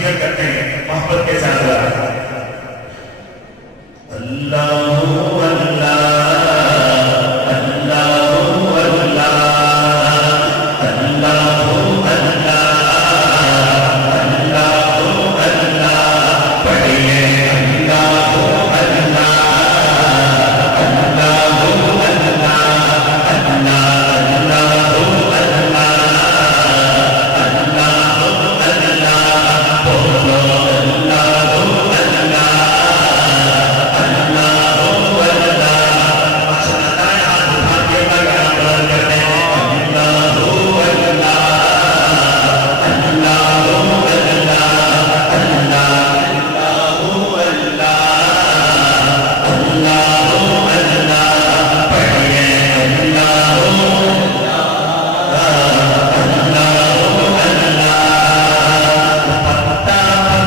जिक्र करते हैं मोहब्बत के साथ। अल्लाहु अल्लाह अल्लाहु अल्लाह अल्लाहु अल्लाह अल्लाहु अल्लाह पढ़िए अल्लाहु अल्लाह अल्लाहु अल्लाह अल्लाहु अल्लाह अल्लाहु अल्लाह बोलो अल्लाहु अल्लाह अल्लाहु अल्लाह। माशाअल्लाह हाथ उठा के अल्लाह करते हैं अल्लाहु अल्लाह अल्लाहु अल्लाह अल्लाहु अल्लाह अल्लाहु अल्लाह पढ़िए अल्लाहु अल्लाहु अल्लाह। पत्ता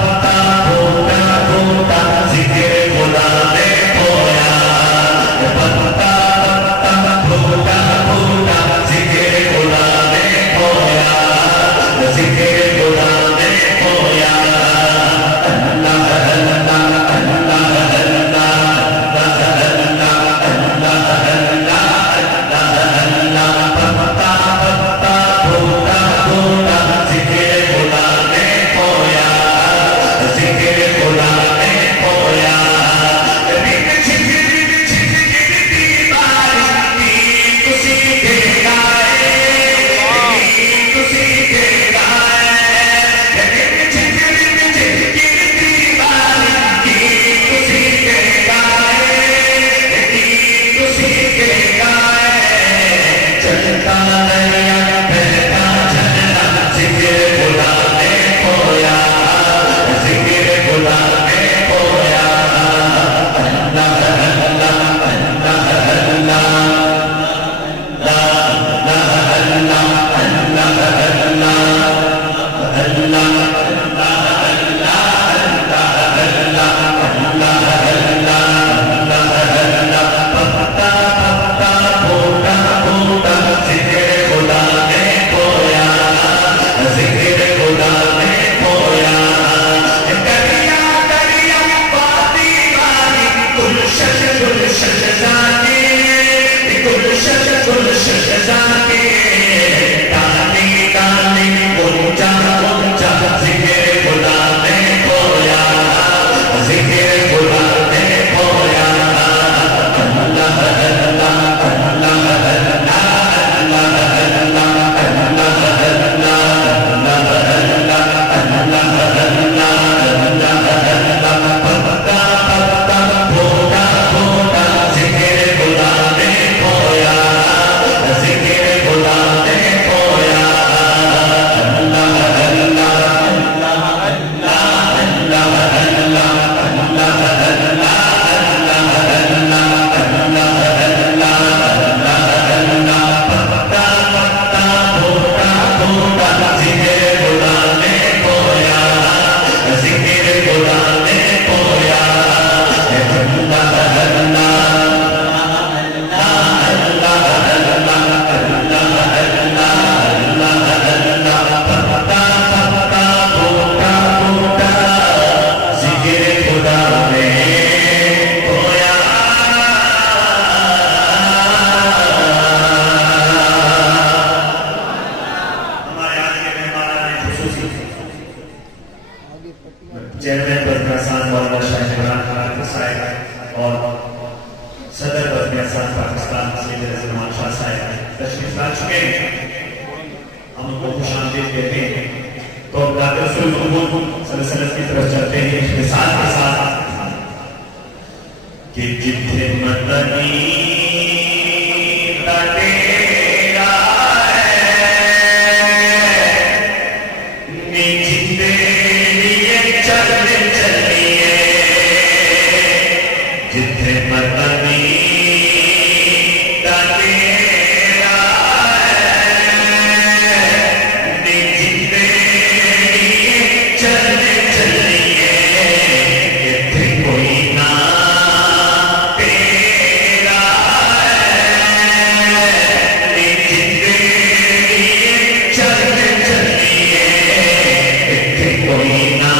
पत्ता फूटा फूटा जिक्र खुदा ने खोया। पत्ता पत्ता फूटा फूटा जिक्र खुदा ने खोया। जिक्र खुदा ने खोया। अल्लाह अल्लाह अल्लाह अल्लाह अल्लाह अल्लाह अल्लाह। पत्ता पत्ता फूटा फूटा जिक्र खुदा ने खोया। जिक्र खुदा ने खोया। रिंग छिक गिरती बारिश नींद उसी के गाए। नींद उसी के गाए। रिंग छिक गिरती बारिश नींद उसी के गाए। नींद उसी के गाए। चलता दरिया बहता झरना जिक्र खुदा ने खोया। जिक्र खुदा ने खोया। अल्लाह अल्लाह अल्लाह अल्लाह पत्ता पत्ता फूटा फूटा जिक्र खुदा ने खोया। जिक्र खुदा ने खोया। दरिया दरिया वादी वादी गुलशन गुलशन जाने। गुलशन गुलशन जाने। डाली डाली गुंजा गुंजा जिक्र खुदा ने खोया। जिक्र खुदा ने खोया। अल्लाह अल्लाह अल्लाह अल्लाह अल्लाह अल्लाह अल्लाह अल्लाह अल्लाह अल्लाह। पत्ता पत्ता फूटा फूटा जिक्र खुदा ने खोया। जिक्र खुदा ने खोया। अल्लाह अल्लाह अल्लाह अल्लाह अल्लाह अल्लाह अल्लाह अल्लाह पत्ता पत्ता फूटा फूटा जिक्र खुदा ने खोया। जिक्र खुदा ने खोया। अल्लाह अल्लाह पत्ता पत्ता फूटा फूटा जिक्र खुदा ने खोया। हमारे आज के मेहमान खुसूसी चेयरमैन बदमिया साहब मौलाना शाह इमरान खान साहब और सदर बदमिया साहब पाकिस्तान सैयद रज़मान शाह साहब तशरीफ ला चुके हैं। हम उनको खुशामदीद कहते हैं। तो नात रसूल महमूद सल्लल्लाहु की तरफ चलते हैं मिसाल के साथ कि जिथे मदनी का डेरा है जिते लिए चल चलिए। जिथे मदनी का डेरा है जिते लिए चल चलिए। इत्थे कोई ना तेरा है जिते लिए चल चलिए। इत्थे कोई ना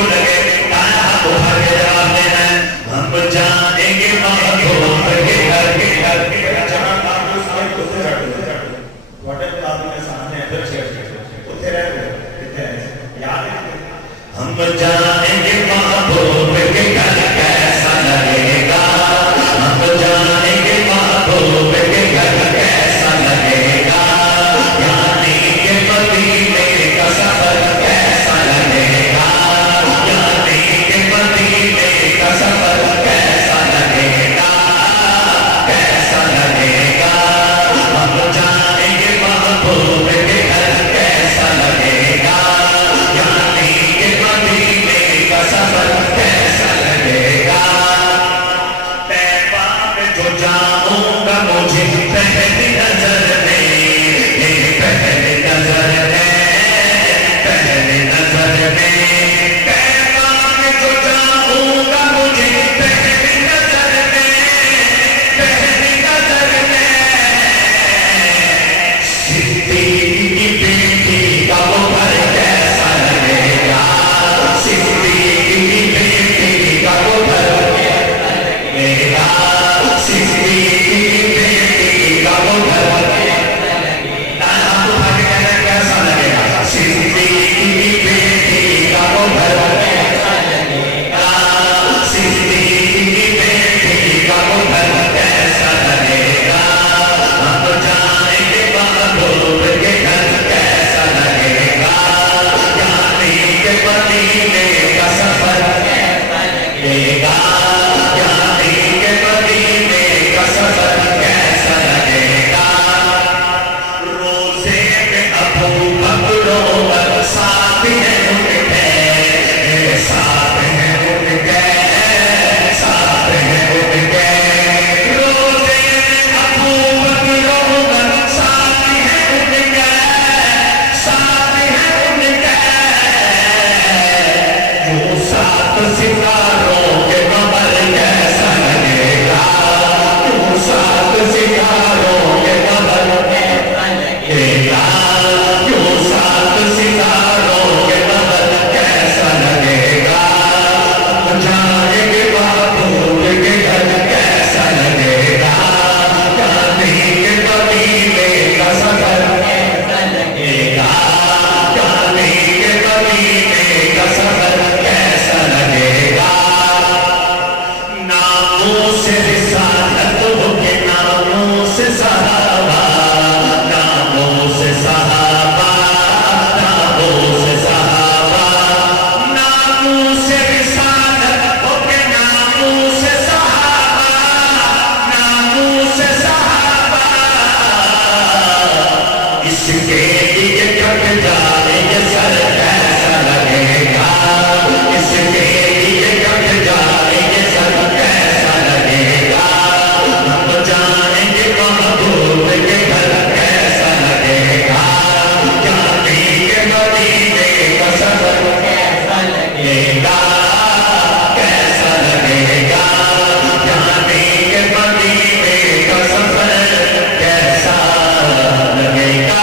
को लगे दाया हाथ उठा के जवाब देना है। हम जाएंगे महबूब के घर के घर के जहां आप जो सारे कुत्ते रहते हैं व्हाटएवर आप के सामने अंदर शेयर कुत्ते रहते हैं याद है हम जाएंगे महबूब के घर कैसा लगेगा हम जाएंगे महबूब के घर कैसा लगेगा यानी के मदीने का सफर कैसा लगेगा यानी के मदीने का सफर कैसा लगेगा हम जाएंगे महबूब के घर कैसा लगेगा यानी के मदीने का सफर कैसा लगेगा तैबा में जो जाऊंगा मुझे पहली नजर में पहली नजर में तैबा में जो जाऊंगा मुझे पहली नजर में सिद्दीक की बेटी का वो घर कैसा लगेगा सिद्दीक की बेटी का वो घर कैसा लगेगा सिद्दीक की बेटी का वो घर कैसा लगेगा सिद्दीक की बेटी का वो घर कैसा लगेगा सिद्दीक की बेटी का वो घर कैसा लगेगा हम जाएंगे महबूब के घर कैसा लगेगा यानी के मदीने का सफर कैसा लगेगा यानी के मदीने का सफर कैसा लगेगा रोजे में अबू बकर साथ हैं उनके साथ हैं उनके साथ हैं उनके रोजे में अबू बकर साथ हैं उनके साथ हैं उनके जो सात सितारों के कमर कैसा लगेगा जो सात सितारों के कमर कैसा लगेगा जो सात सितारों के कमर कैसा लगेगा जाएंगे महबूब के घर कैसा लगेगा यानी के मदीने का सफर कैसा लगेगा यानी के मदीने का सफर कैसा लगेगा नामों से रिसालत हो के नामों से सहाबा नामों से सहाबा नामों से सहाबा नामों से रिसालत हो के नामों से सहाबा नामों से सहाबा इसके लिए कट जाएंगे सर कैसा लगेगा इसके लिए कट जाएंगे सर कैसा लगेगा हम जाएंगे महबूब के घर कैसा लगेगा यानी के मदीने का सफर कैसा लगेगा यानी के मदीने का सफर कैसा लगेगा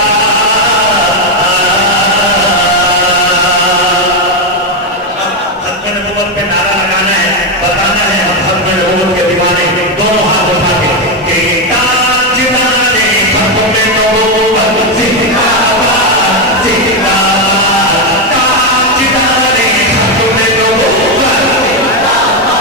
खत्म नबूवत पे नारा लगाना है बताना है हम खत्म नबूवत के दीवाने दोनों हाथ उठा के ताजदारे खत्म नबूवत जिंदाबाद जिंदाबाद ताजदारे खत्म नबूवत जिंदाबाद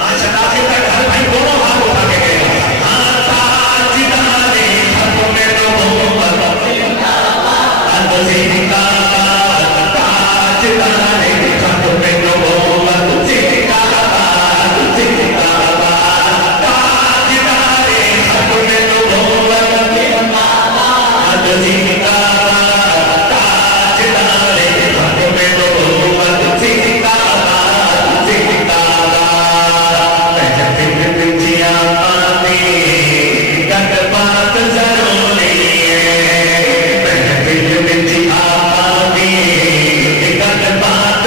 माशाअल्लाह से हर भाई दोनों हाथ उठा के कहेगा ताजदारे खत्म नबूवत जिंदाबाद जिंदाबाद ताजदारे खत्म नबूवत जिंदाबाद जिंदाबाद ताजदारे खत्म नबूवत जिंदाबाद जिंदाबाद ताजदारे खत्म नबूवत जिंदाबाद जिंदाबाद महफिल जिया पानी गत बात जरूरी है महफिल जिया पानी गत बात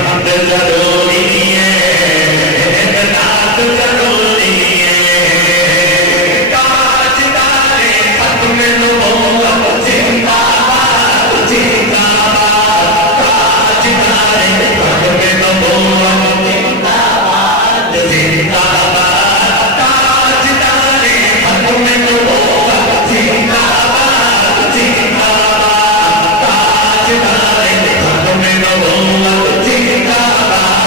हमद जरूरी है, नात जरूरी है। ताजदारे खत्म नबूवत जिंदाबाद जिंदाबाद, ताजदारे खत्म नबूवत जिंदाबाद जिंदाबाद, ताजदारे खत्म नबूवत जिंदाबाद जिंदाबाद, ताजदारे खत्म नबूवत जिंदाबाद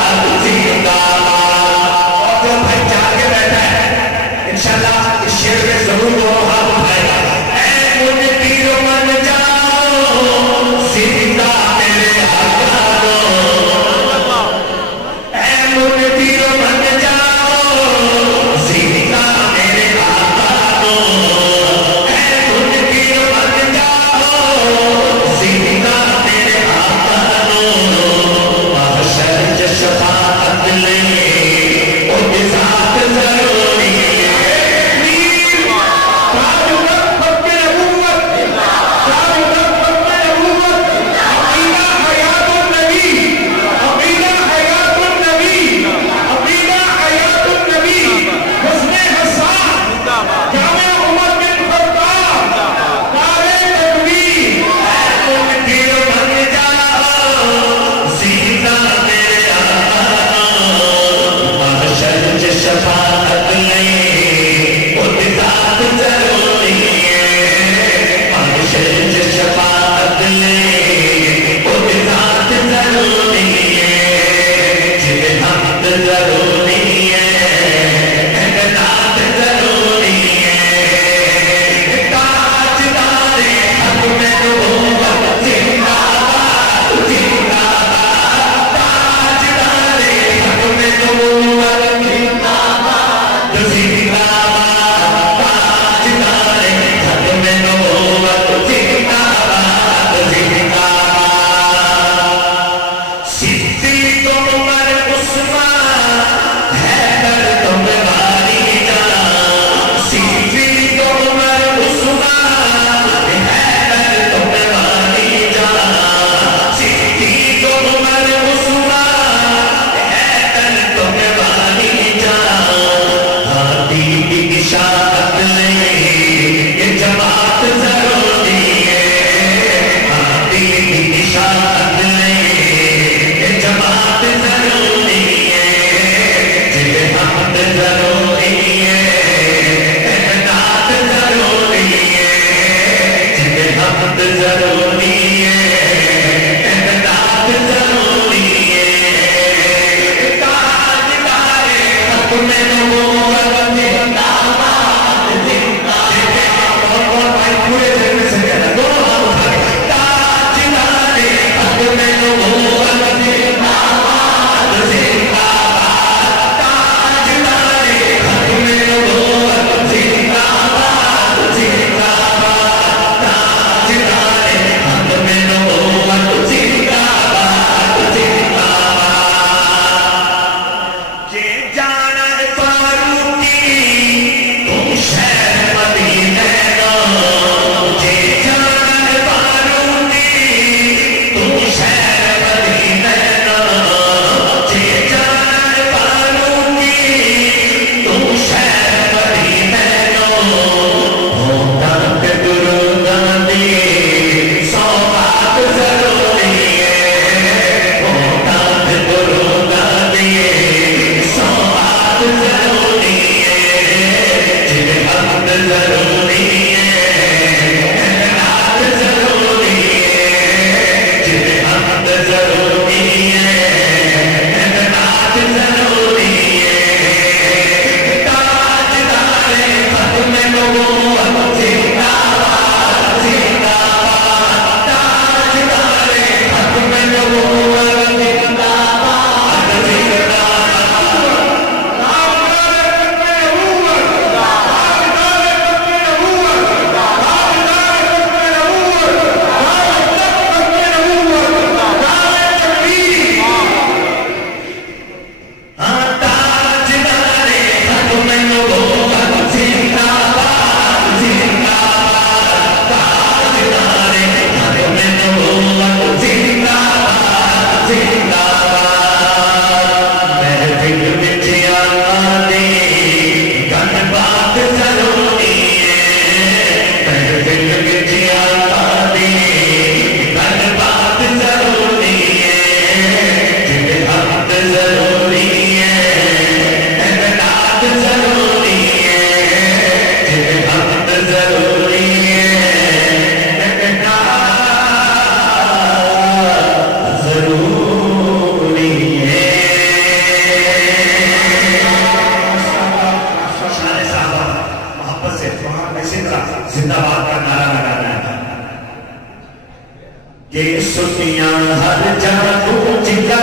जहाँ तू जिंदा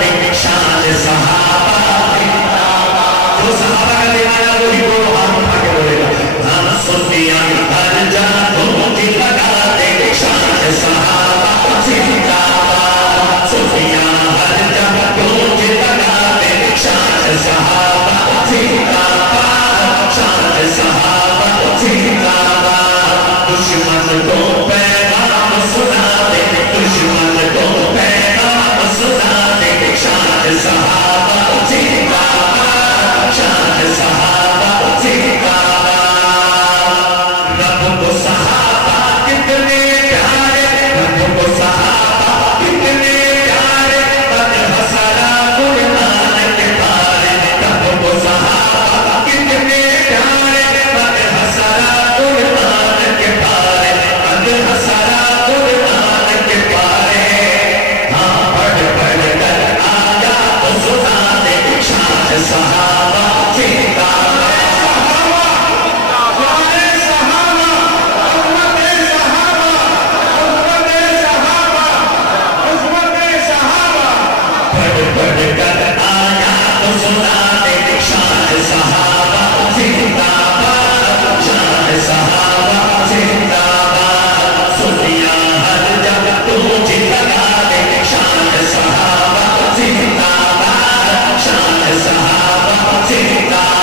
दे शान सहाबा जो सहाबा का दीवाना वही वो हाथ उठा के बोलेगा हाँ सुफिया हर जहाँ तू जिंदा दे शान सहाबा जिंदाबाद सुफिया हर जहाँ तू जिंदा दे शान सहाबा जिंदाबाद शान सहाबा जिंदाबाद दुश्मन को पैगाम सुना दे दुश्मन को पैगाम सुना दे शान सहाबा जिंदाबाद शान सहाबा जिंदाबाद रब को सहाबा कितने प्यारे रब को सहाबा कितने प्यारे तद हसरा कुरान के पारे रब को सहाबा कितने प्यारे तद हसरा कुरान के पारे तद हसरा कुरान के पारे हाँ पढ़ पढ़ कर आया तो सुना दे शान सहाबा जिंदाबाद पढ़ पढ़ कर आया तो सुना दे शान सहाबा जिंदाबाद शान सहाबा जिंदाबाद सुनिया हर जगह तू जिंदा दे शान सहाबा जिंदाबाद शान सहाबा जिंदाबाद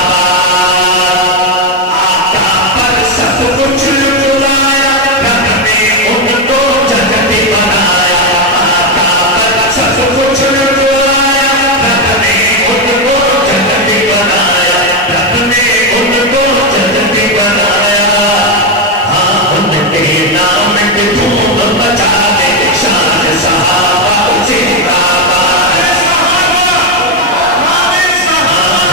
आका पर सब कुछ लुटाया रब ने उनको जगती बनाया आका पर सब कुछ लुटाया रब ने उनको जगती बनाया रब ने उनको जगती बनाया हाँ उनके नाम की धूम मचा दे शान सहाबा जिंदाबाद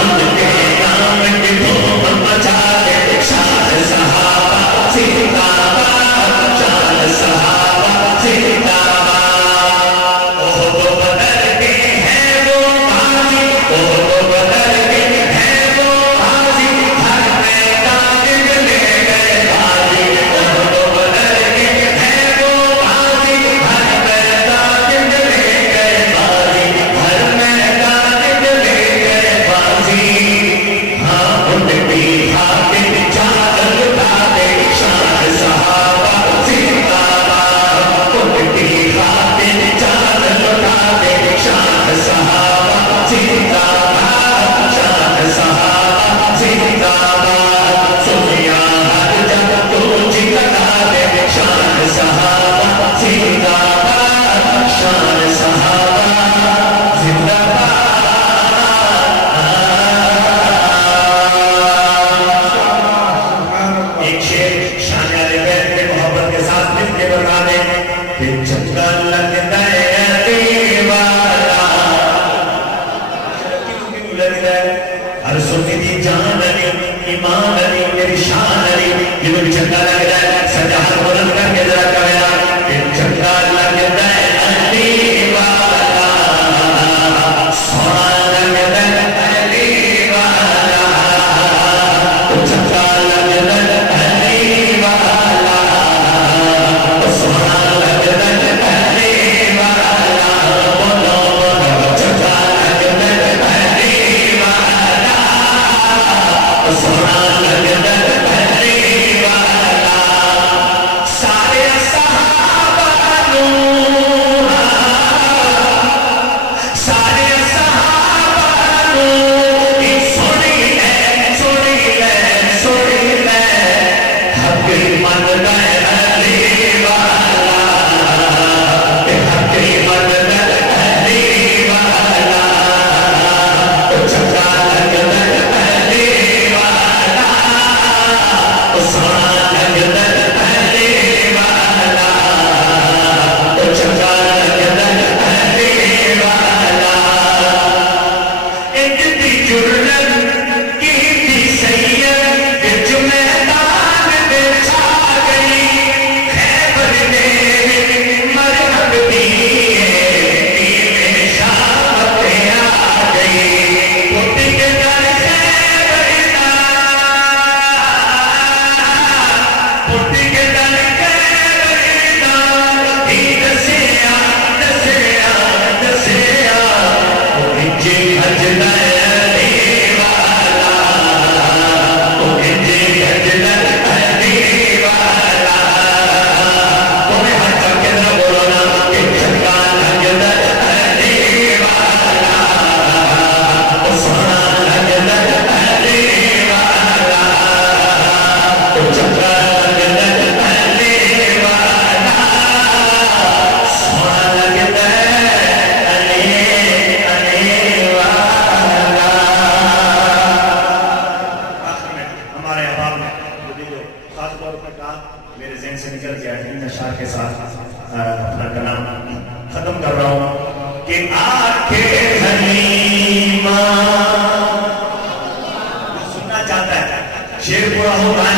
उनके नाम की धूम मचा दे शान सहाबा जिंदाबाद शान सहाबा जिंदाबाद ओह तो बदल के हैं वो बाजी ओह तो बदल के हैं वो बाजी हर मैदान में ले गए बाजी ओह तो बदल के हैं वो बाजी हर मैदान में ले गए बाजी हर मैदान में ले गए बाजी हाँ उनकी खातिर जान लुटा दे शान सहाबा जिंदाबाद उनकी खातिर जान लुटा दे शान सहाबा जिंदाबाद शान सहाबा जिंदाबाद सुनिया हर जगह तू जिंदा दे शान सहाबा जिंदाबाद शान सहाबा जिंदाबाद एक शेर शान अहले बैत के मोहब्बत के साथ लिख के बता दे कि चंगा लगता है दीवारा क्यों लगता है हर सुन्नी दी जान अली ईमान अली मेरी शान अली ये मुझे चंगा लगता है सजा हाथ बुलंद करके जरा कहना कि चंगा लगता है दीवारा सोना लगता है दीवारा चंगा लगता है दीवारा सोना लगता है दीवारा बोलो बोलो चंगा लगता है दीवारा सोना लगता है दीवारा सारे हो